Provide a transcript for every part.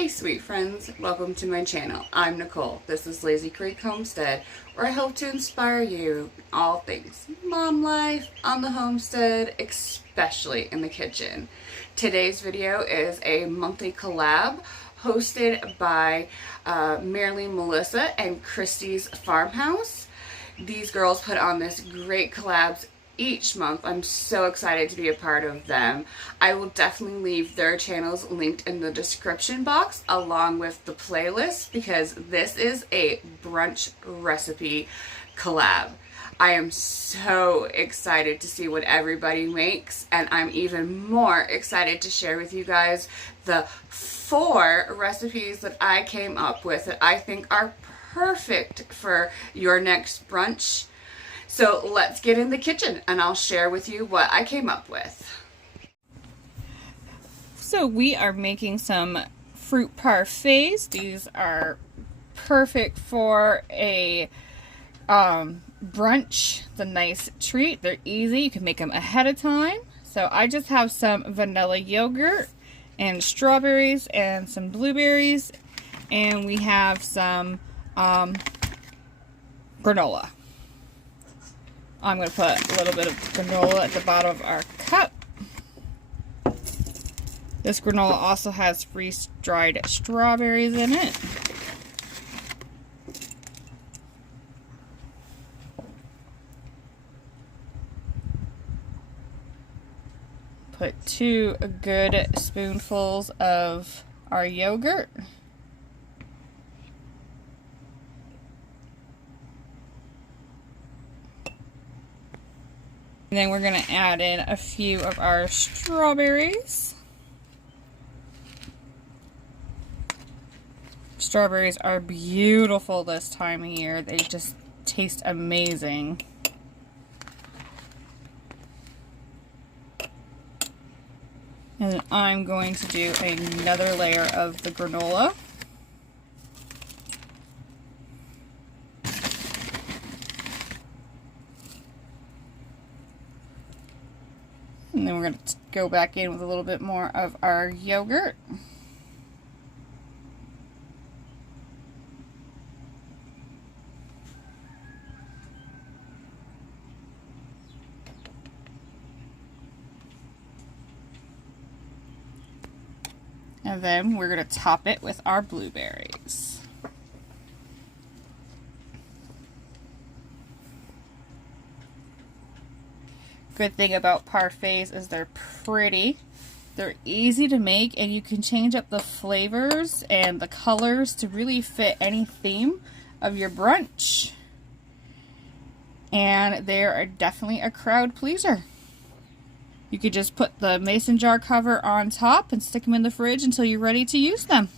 Hey sweet friends, welcome to my channel. I'm Nicole. This is Lazy Creek Homestead, where I hope to inspire you in all things mom life, on the homestead, especially in the kitchen. Today's video is a monthly collab hosted by Marilyn, Melissa, and Christy's Farmhouse. These girls put on this great collabs each month. I'm so excited to be a part of them. I will definitely leave their channels linked in the description box along with the playlist because this is a brunch recipe collab. I am so excited to see what everybody makes, and I'm even more excited to share with you guys the 4 recipes that I came up with that I think are perfect for your next brunch. So let's get in the kitchen and I'll share with you what I came up with. So we are making some fruit parfaits. These are perfect for a brunch. It's a nice treat. They're easy. You can make them ahead of time. So I just have some vanilla yogurt and strawberries and some blueberries. And we have some granola. I'm going to put a little bit of granola at the bottom of our cup. This granola also has freeze-dried strawberries in it. Put 2 good spoonfuls of our yogurt. And then we're going to add in a few of our strawberries. Strawberries are beautiful this time of year. They just taste amazing. And then I'm going to do another layer of the granola. And then we're going to go back in with a little bit more of our yogurt. And then we're going to top it with our blueberries. Good thing about parfaits is they're pretty, they're easy to make, and you can change up the flavors and the colors to really fit any theme of your brunch. And they are definitely a crowd pleaser. You could just put the mason jar cover on top and stick them in the fridge until you're ready to use them.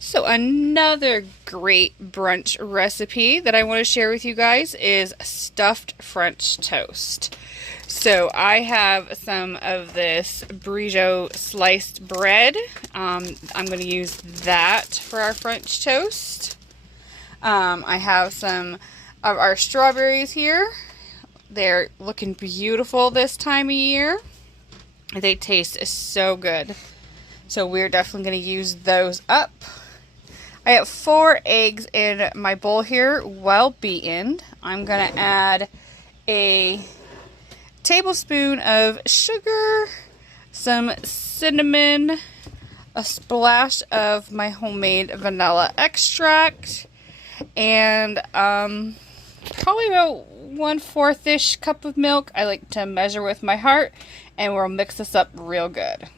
So another great brunch recipe that I want to share with you guys is stuffed French toast. So I have some of this brioche sliced bread. I'm going to use that for our French toast. I have some of our strawberries here. They're looking beautiful this time of year. They taste so good. So we're definitely going to use those up. I have 4 eggs in my bowl here, well beaten. I'm going to add a tablespoon of sugar, some cinnamon, a splash of my homemade vanilla extract, and probably about 1/4-ish cup of milk. I like to measure with my heart, and we'll mix this up real good.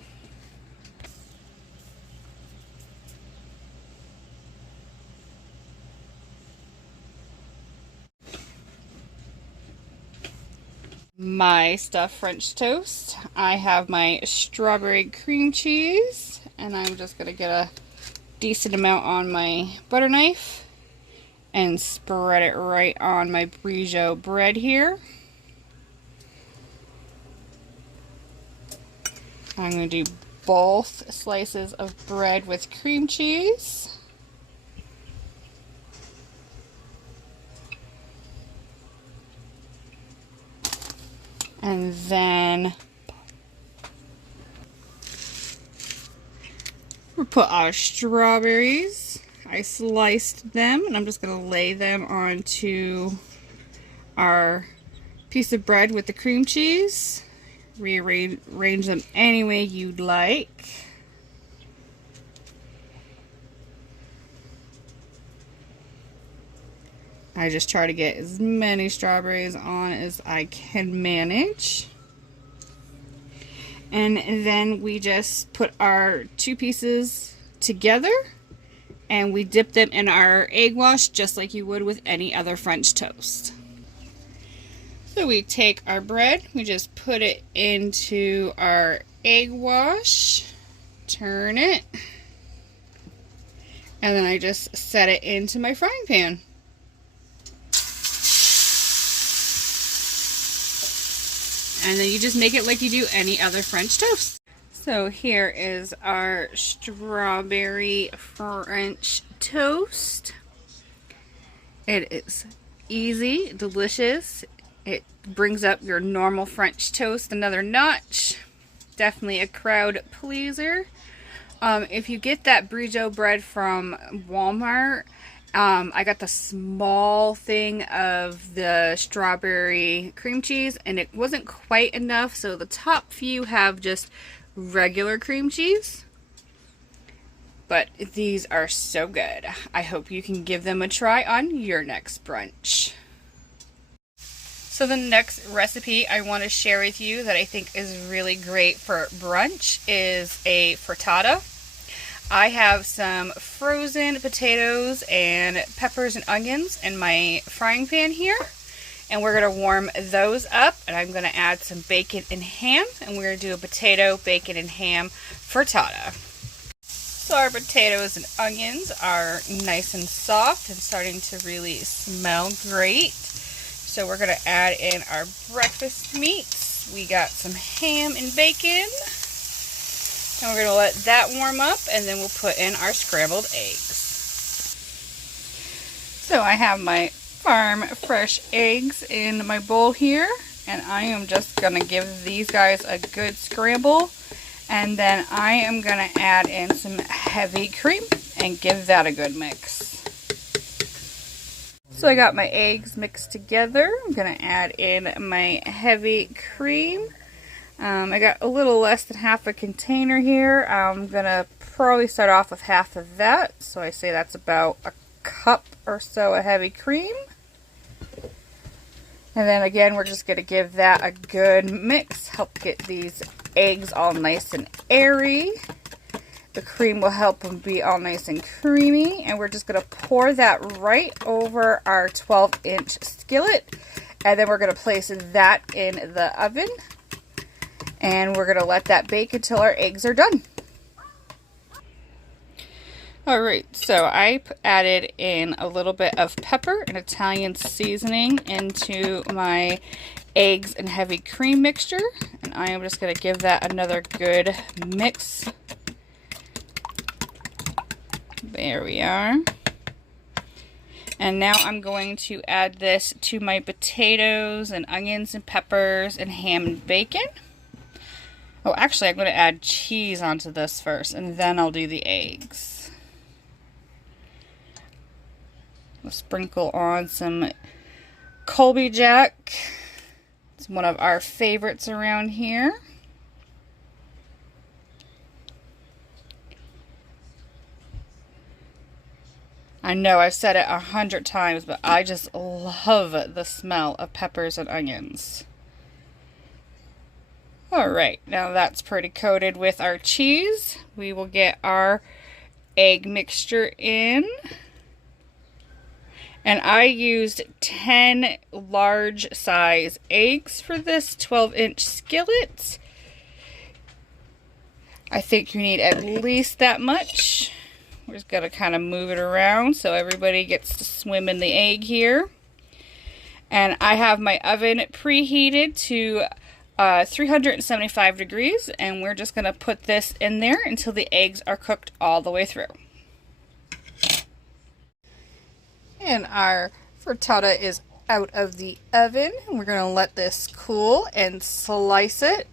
My stuffed French toast. I have my strawberry cream cheese, and I'm just going to get a decent amount on my butter knife and spread it right on my brioche bread here. I'm going to do both slices of bread with cream cheese. And then We'll put our strawberries. I sliced them and I'm just going to lay them onto our piece of bread with the cream cheese. Rearrange them any way you'd like. I just try to get as many strawberries on as I can manage. And then we just put our two pieces together and we dip them in our egg wash just like you would with any other French toast. So we take our bread, we just put it into our egg wash, turn it, and then I just set it into my frying pan. And then you just make it like you do any other French toast. So here is our strawberry French toast. It is easy, delicious. It brings up your normal French toast another notch. Definitely a crowd pleaser. If you get that Brijo bread from Walmart, I got the small thing of the strawberry cream cheese and it wasn't quite enough, so the top few have just regular cream cheese. But these are so good. I hope you can give them a try on your next brunch. So the next recipe I want to share with you that I think is really great for brunch is a frittata. I have some frozen potatoes and peppers and onions in my frying pan here. And we're going to warm those up. And I'm going to add some bacon and ham. And we're going to do a potato, bacon, and ham frittata. So our potatoes and onions are nice and soft and starting to really smell great. So we're going to add in our breakfast meats. We got some ham and bacon. And we're going to let that warm up and then we'll put in our scrambled eggs. So I have my farm fresh eggs in my bowl here. And I am just going to give these guys a good scramble. And then I am going to add in some heavy cream and give that a good mix. So I got my eggs mixed together. I'm going to add in my heavy cream. I got a little less than half a container here. I'm going to probably start off with half of that. So I say that's about a cup or so of heavy cream. And then again, we're just going to give that a good mix. Help get these eggs all nice and airy. The cream will help them be all nice and creamy. And we're just going to pour that right over our 12-inch skillet. And then we're going to place that in the oven. And we're going to let that bake until our eggs are done. Alright, so I added in a little bit of pepper and Italian seasoning into my eggs and heavy cream mixture. And I am just going to give that another good mix. There we are. And now I'm going to add this to my potatoes and onions and peppers and ham and bacon. Oh, actually, I'm going to add cheese onto this first, and then I'll do the eggs. We'll sprinkle on some Colby Jack. It's one of our favorites around here. I know I've said it 100 times, but I just love the smell of peppers and onions. Alright, now that's pretty coated with our cheese. We will get our egg mixture in. And I used 10 large size eggs for this 12-inch skillet. I think you need at least that much. We're just going to kind of move it around so everybody gets to swim in the egg here. And I have my oven preheated to 375 degrees, and we're just going to put this in there until the eggs are cooked all the way through. And our frittata is out of the oven. We're going to let this cool and slice it.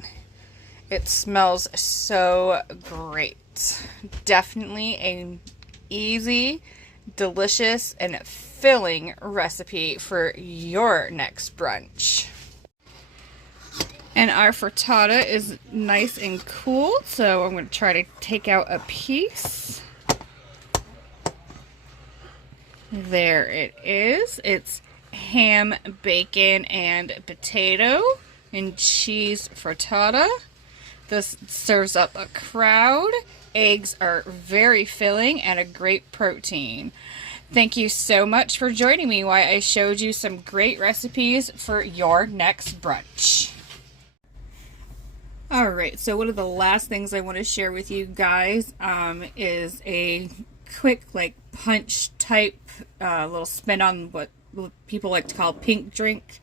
It smells so great. Definitely a easy, delicious, and filling recipe for your next brunch. And our frittata is nice and cooled, so I'm going to try to take out a piece. There it is. It's ham, bacon, and potato and cheese frittata. This serves up a crowd. Eggs are very filling and a great protein. Thank you so much for joining me while I showed you some great recipes for your next brunch. Alright, so one of the last things I want to share with you guys is a quick punch type little spin on what people like to call pink drink.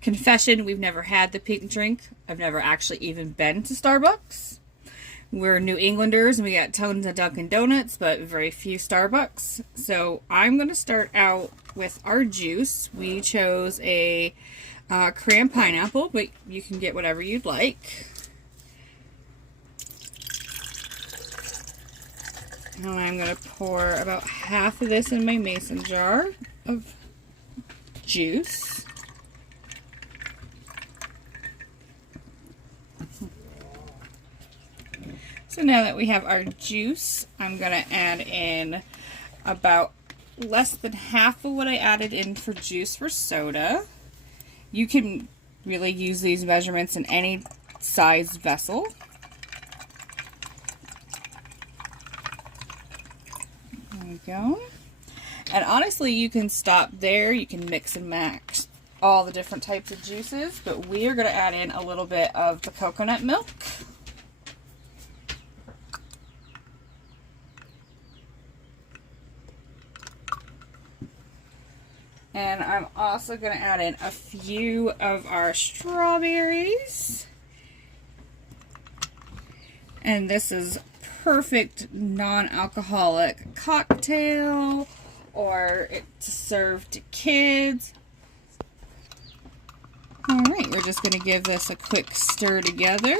Confession, we've never had the pink drink. I've never actually even been to Starbucks. We're New Englanders and we got tons of Dunkin' Donuts, but very few Starbucks. So I'm going to start out with our juice. We chose a cran pineapple, but you can get whatever you'd like. And I'm going to pour about half of this in my mason jar of juice. So now that we have our juice, I'm going to add in about less than half of what I added in for juice for soda. You can really use these measurements in any size vessel. There we go. And honestly, you can stop there. You can mix and match all the different types of juices, but we are going to add in a little bit of the coconut milk. And I'm also going to add in a few of our strawberries. And this is perfect non-alcoholic cocktail, or it's served to kids. Alright, we're just going to give this a quick stir together.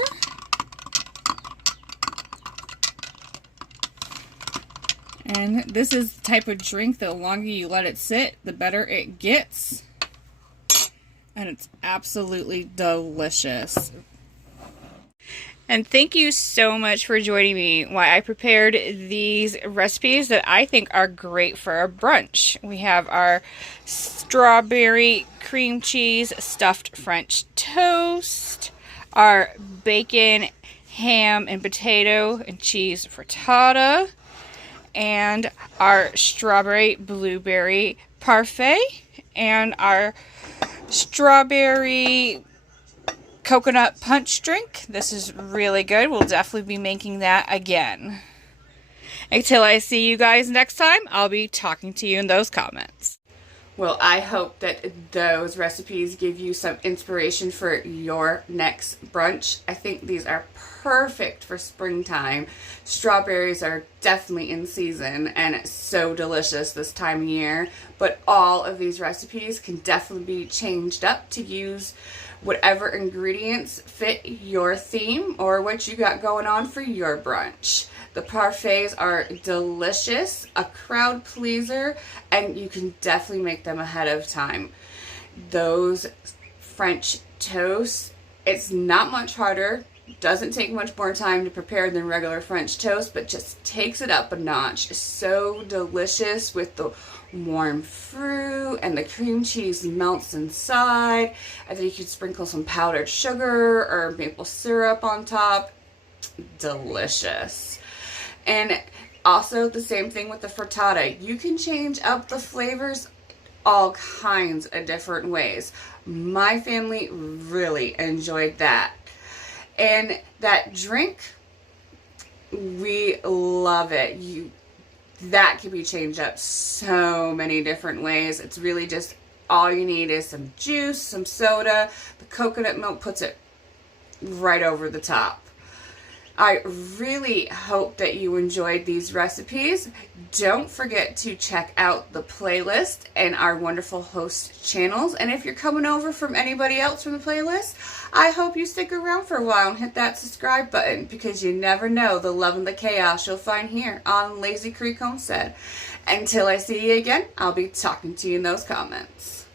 And this is the type of drink that the longer you let it sit, the better it gets. And it's absolutely delicious. And thank you so much for joining me while I prepared these recipes that I think are great for a brunch. We have our strawberry cream cheese stuffed French toast, our bacon, ham, and potato and cheese frittata, and our strawberry blueberry parfait, and our strawberry coconut punch drink. This is really good. We'll definitely be making that again. Until I see you guys next time, I'll be talking to you in those comments. Well, I hope that those recipes give you some inspiration for your next brunch. I think these are perfect for springtime. Strawberries are definitely in season and so delicious this time of year. But all of these recipes can definitely be changed up to use whatever ingredients fit your theme or what you got going on for your brunch. The parfaits are delicious, a crowd pleaser, and you can definitely make them ahead of time. Those French toasts, it's not much harder, doesn't take much more time to prepare than regular French toast, but just takes it up a notch. It's so delicious with the warm fruit and the cream cheese melts inside, and then you can sprinkle some powdered sugar or maple syrup on top. Delicious. And also the same thing with the frittata. You can change up the flavors all kinds of different ways. My family really enjoyed that. And that drink, we love it. That can be changed up so many different ways. It's really just all you need is some juice, some soda. The coconut milk puts it right over the top. I really hope that you enjoyed these recipes. Don't forget to check out the playlist and our wonderful host channels. And if you're coming over from anybody else from the playlist, I hope you stick around for a while and hit that subscribe button, because you never know the love and the chaos you'll find here on Lazy Creek Homestead. Until I see you again, I'll be talking to you in those comments.